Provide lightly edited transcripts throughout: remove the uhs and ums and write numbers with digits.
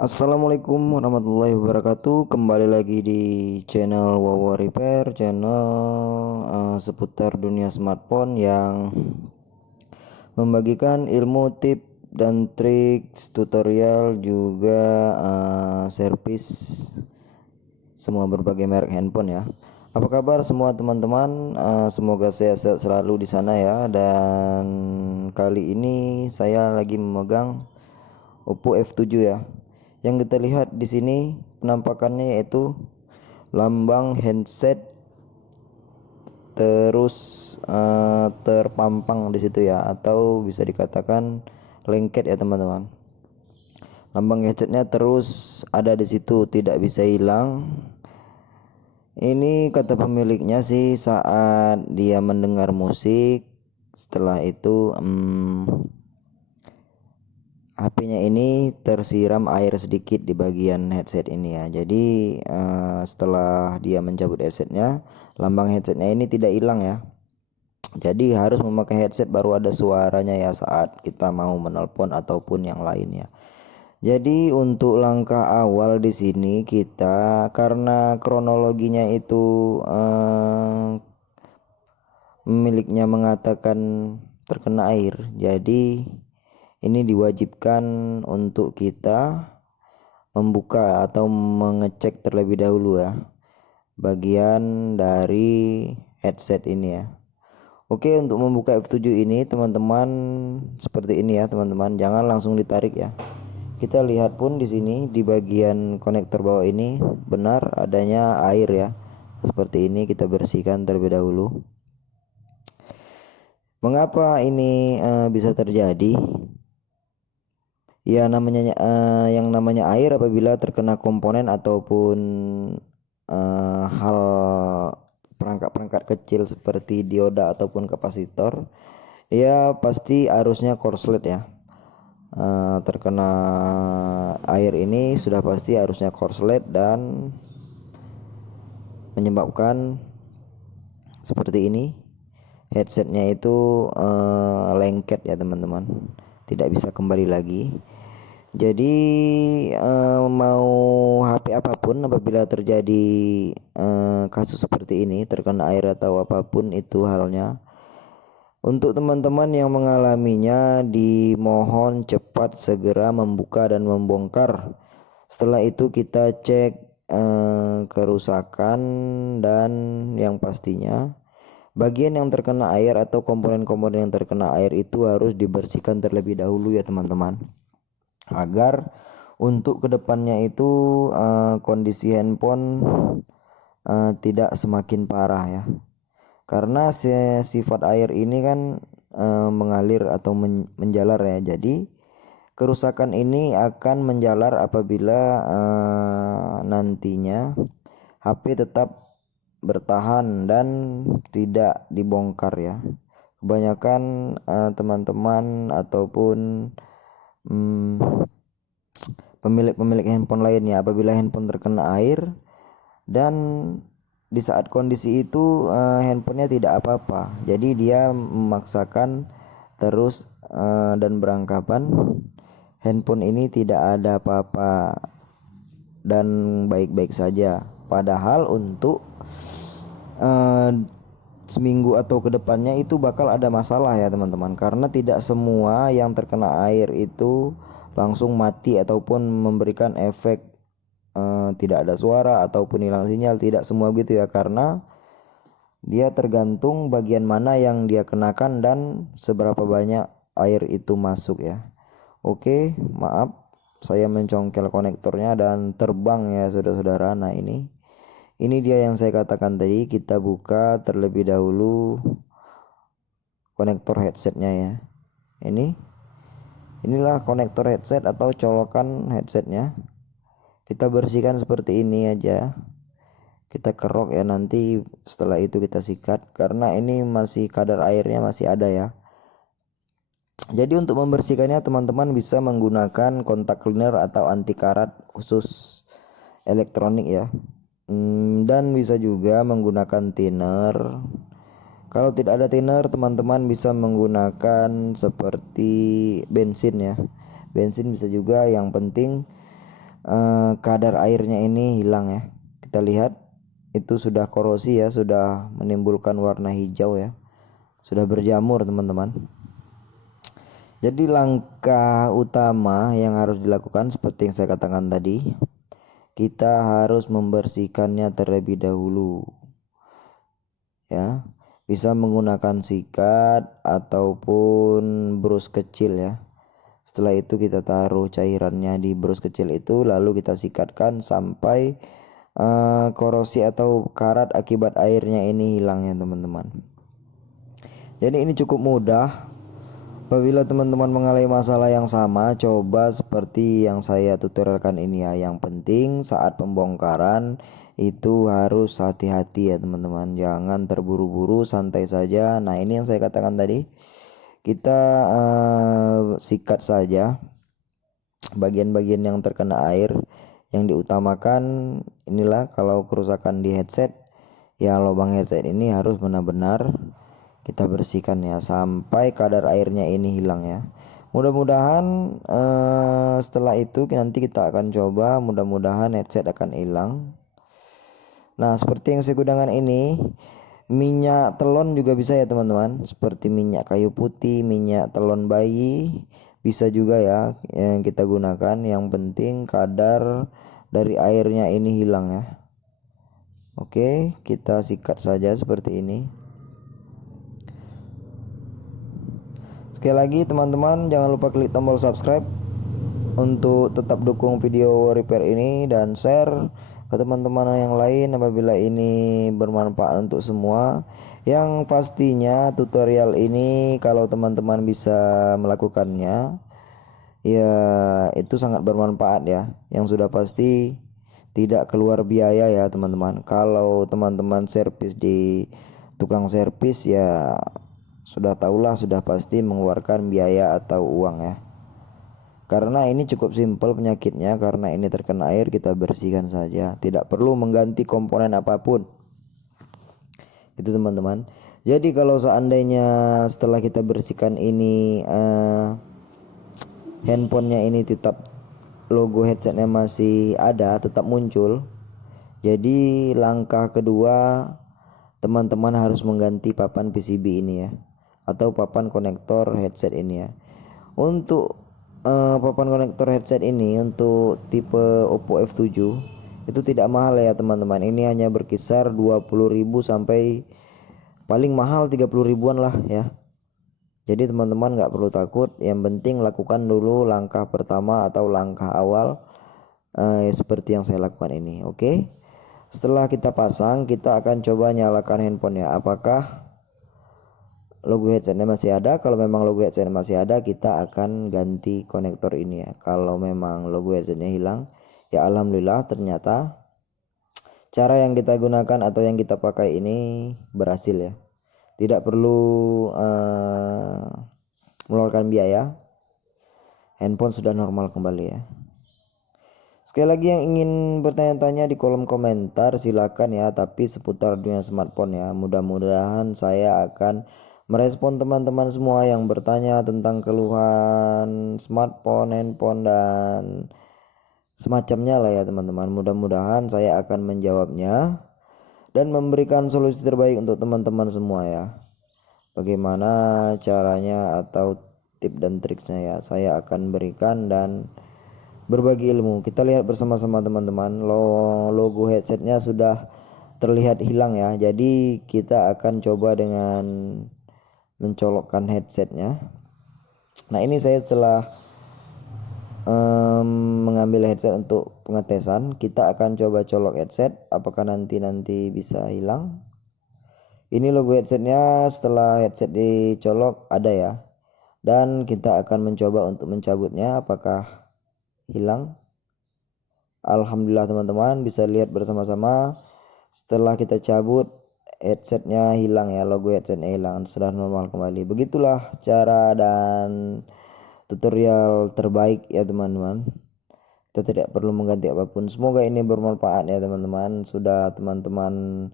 Assalamualaikum warahmatullahi wabarakatuh. Kembali lagi di channel Wawa Repair, channel seputar dunia smartphone yang membagikan ilmu, tip dan trik, tutorial juga servis semua berbagai merek handphone ya. Apa kabar semua teman-teman? Semoga sehat-sehat selalu di sana ya. Dan kali ini saya lagi memegang Oppo F7 ya. Yang kita lihat di sini penampakannya yaitu lambang handset terus terpampang di situ ya, atau bisa dikatakan lengket ya teman-teman. Lambang headsetnya terus ada di situ, tidak bisa hilang. Ini kata pemiliknya sih saat dia mendengar musik. Setelah itu HP-nya ini tersiram air sedikit di bagian headset ini ya. Jadi setelah dia mencabut headsetnya, lambang headsetnya ini tidak hilang ya. Jadi harus memakai headset baru ada suaranya ya saat kita mau menelpon ataupun yang lainnya. Jadi untuk langkah awal di sini kita, karena kronologinya itu pemiliknya mengatakan terkena air, jadi ini diwajibkan untuk kita membuka atau mengecek terlebih dahulu ya bagian dari headset ini ya. Oke, untuk membuka F7 ini teman-teman seperti ini ya teman-teman, jangan langsung ditarik ya. Kita lihat pun di sini di bagian konektor bawah ini benar adanya air ya. Seperti ini kita bersihkan terlebih dahulu. Mengapa ini bisa terjadi? Ya namanya yang namanya air apabila terkena komponen ataupun hal perangkat-perangkat kecil seperti dioda ataupun kapasitor, ya pasti arusnya korslet ya. Terkena air ini sudah pasti arusnya korslet dan menyebabkan seperti ini, headsetnya itu lengket ya teman-teman, tidak bisa kembali lagi. Jadi mau HP apapun apabila terjadi kasus seperti ini, terkena air atau apapun itu halnya, untuk teman-teman yang mengalaminya dimohon cepat segera membuka dan membongkar. Setelah itu kita cek kerusakan, dan yang pastinya bagian yang terkena air atau komponen-komponen yang terkena air itu harus dibersihkan terlebih dahulu ya teman-teman, agar untuk kedepannya itu kondisi handphone tidak semakin parah ya. Karena sifat air ini kan mengalir atau menjalar ya. Jadi kerusakan ini akan menjalar apabila nantinya HP tetap bertahan dan tidak dibongkar ya. Kebanyakan teman-teman ataupun pemilik handphone lainnya apabila handphone terkena air dan di saat kondisi itu handphonenya tidak apa-apa, jadi dia memaksakan terus dan beranggapan handphone ini tidak ada apa-apa dan baik-baik saja, padahal untuk seminggu atau kedepannya itu bakal ada masalah ya teman-teman, karena tidak semua yang terkena air itu langsung mati ataupun memberikan efek tidak ada suara ataupun hilang sinyal, tidak semua gitu ya, karena dia tergantung bagian mana yang dia kenakan dan seberapa banyak air itu masuk ya. Oke, maaf saya mencongkel konektornya dan terbang ya saudara-saudara. Nah ini dia yang saya katakan tadi, kita buka terlebih dahulu konektor headsetnya ya. Inilah konektor headset atau colokan headsetnya. Kita bersihkan seperti ini aja, kita kerok ya, nanti setelah itu kita sikat karena ini masih kadar airnya masih ada ya. Jadi untuk membersihkannya teman-teman bisa menggunakan kontak cleaner atau anti karat khusus elektronik ya, dan bisa juga menggunakan thinner. Kalau tidak ada thinner, teman-teman bisa menggunakan seperti bensin ya, bensin bisa juga. Yang penting kadar airnya ini hilang ya. Kita lihat itu sudah korosi ya, sudah menimbulkan warna hijau ya, sudah berjamur teman-teman. Jadi langkah utama yang harus dilakukan seperti yang saya katakan tadi, kita harus membersihkannya terlebih dahulu ya. Bisa menggunakan sikat ataupun brus kecil ya. Setelah itu kita taruh cairannya di brus kecil itu, lalu kita sikatkan sampai korosi atau karat akibat airnya ini hilang ya teman-teman. Jadi ini cukup mudah. Apabila teman-teman mengalami masalah yang sama, coba seperti yang saya tutorialkan ini ya. Yang penting saat pembongkaran itu harus hati-hati ya teman-teman. Jangan terburu-buru, santai saja. Nah ini yang saya katakan tadi, kita sikat saja bagian-bagian yang terkena air. Yang diutamakan inilah, kalau kerusakan di headset ya, lubang headset ini harus benar-benar kita bersihkan ya sampai kadar airnya ini hilang ya. Mudah-mudahan setelah itu nanti kita akan coba, mudah-mudahan headset akan hilang. Nah seperti yang saya gunakan ini, minyak telon juga bisa ya teman-teman, seperti minyak kayu putih, minyak telon bayi bisa juga ya yang kita gunakan. Yang penting kadar dari airnya ini hilang ya. Oke, kita sikat saja seperti ini. Sekali lagi teman-teman, jangan lupa klik tombol subscribe untuk tetap dukung video repair ini, dan share ke teman-teman yang lain apabila ini bermanfaat untuk semua. Yang pastinya tutorial ini kalau teman-teman bisa melakukannya ya itu sangat bermanfaat ya. Yang sudah pasti tidak keluar biaya ya teman-teman. Kalau teman-teman servis di tukang servis ya sudah tahulah, sudah pasti mengeluarkan biaya atau uang ya. Karena ini cukup simpel penyakitnya, karena ini terkena air, kita bersihkan saja, tidak perlu mengganti komponen apapun. Itu teman-teman. Jadi kalau seandainya setelah kita bersihkan ini handphonenya ini tetap logo headsetnya masih ada, tetap muncul, jadi langkah kedua teman-teman harus mengganti papan PCB ini ya, atau papan konektor headset ini ya. Untuk papan konektor headset ini untuk tipe Oppo F7 itu tidak mahal ya teman-teman. Ini hanya berkisar 20.000 sampai paling mahal 30 ribuan lah ya. Jadi teman-teman nggak perlu takut, yang penting lakukan dulu langkah pertama atau langkah awal seperti yang saya lakukan ini. Oke. Setelah kita pasang, kita akan coba nyalakan handphone ya, apakah logo headsetnya masih ada. Kalau memang logo headsetnya masih ada, kita akan ganti konektor ini ya. Kalau memang logo headsetnya hilang ya alhamdulillah, ternyata cara yang kita gunakan atau yang kita pakai ini berhasil ya, tidak perlu mengeluarkan biaya. Handphone sudah normal kembali ya. Sekali lagi yang ingin bertanya-tanya di kolom komentar silakan ya, tapi seputar dunia smartphone ya. Mudah-mudahan saya akan merespon teman-teman semua yang bertanya tentang keluhan smartphone, handphone dan semacamnya lah ya teman-teman. Mudah-mudahan saya akan menjawabnya dan memberikan solusi terbaik untuk teman-teman semua ya. Bagaimana caranya atau tip dan triksnya ya, saya akan berikan dan berbagi ilmu. Kita lihat bersama-sama teman-teman. Logo headsetnya sudah terlihat hilang ya. Jadi kita akan coba dengan mencolokkan headsetnya. Nah ini saya setelah mengambil headset untuk pengetesan, kita akan coba colok headset, apakah nanti bisa hilang. Ini logo headsetnya, setelah headset dicolok ada ya, dan kita akan mencoba untuk mencabutnya, apakah hilang. Alhamdulillah teman-teman, bisa lihat bersama-sama setelah kita cabut headsetnya hilang ya, logo headsetnya hilang, sudah normal kembali. Begitulah cara dan tutorial terbaik ya teman-teman. Kita tidak perlu mengganti apapun. Semoga ini bermanfaat ya teman-teman. Sudah teman-teman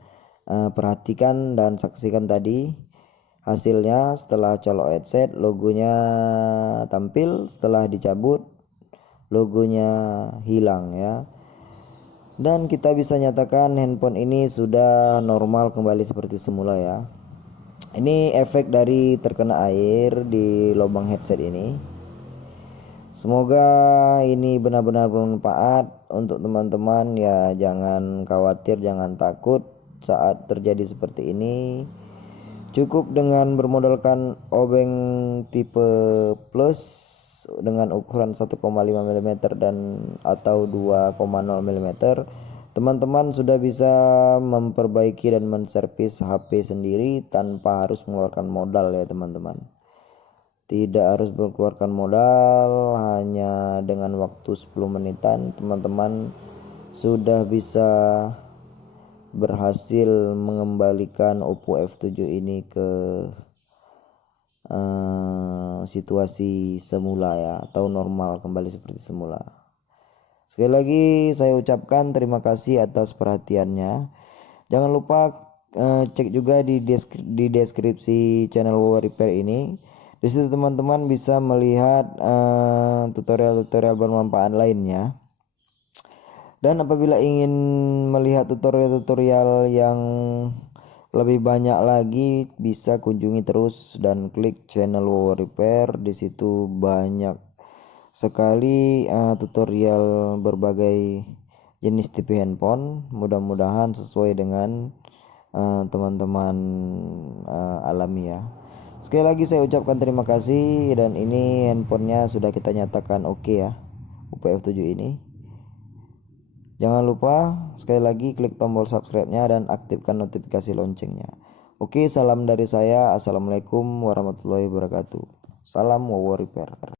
perhatikan dan saksikan tadi hasilnya setelah colok headset, logonya tampil setelah dicabut. logonya hilang ya. Dan kita bisa nyatakan handphone ini sudah normal kembali seperti semula ya. Ini efek dari terkena air di lubang headset ini. Semoga ini benar-benar bermanfaat untuk teman-teman ya. Jangan khawatir, jangan takut saat terjadi seperti ini. Cukup dengan bermodalkan obeng tipe plus dengan ukuran 1,5 mm dan atau 2,0 mm, teman-teman sudah bisa memperbaiki dan menservis HP sendiri tanpa harus mengeluarkan modal ya teman-teman. Tidak harus mengeluarkan modal, hanya dengan waktu 10 menitan teman-teman sudah bisa berhasil mengembalikan Oppo F7 ini ke situasi semula ya, atau normal kembali seperti semula. Sekali lagi saya ucapkan terima kasih atas perhatiannya. Jangan lupa cek juga di deskripsi channel Wawa Repair ini. Di situ teman-teman bisa melihat tutorial-tutorial bermanfaat lainnya. Dan apabila ingin melihat tutorial-tutorial yang lebih banyak lagi, bisa kunjungi terus dan klik channel Wawa Repair. Di situ banyak sekali tutorial berbagai jenis tipe handphone. Mudah-mudahan sesuai dengan teman-teman alami ya. Sekali lagi saya ucapkan terima kasih, dan ini handphonenya sudah kita nyatakan oke ya, Oppo F7 ini. Jangan lupa sekali lagi klik tombol subscribe-nya dan aktifkan notifikasi loncengnya. Oke, salam dari saya. Assalamualaikum warahmatullahi wabarakatuh. Salam Wawa Repair.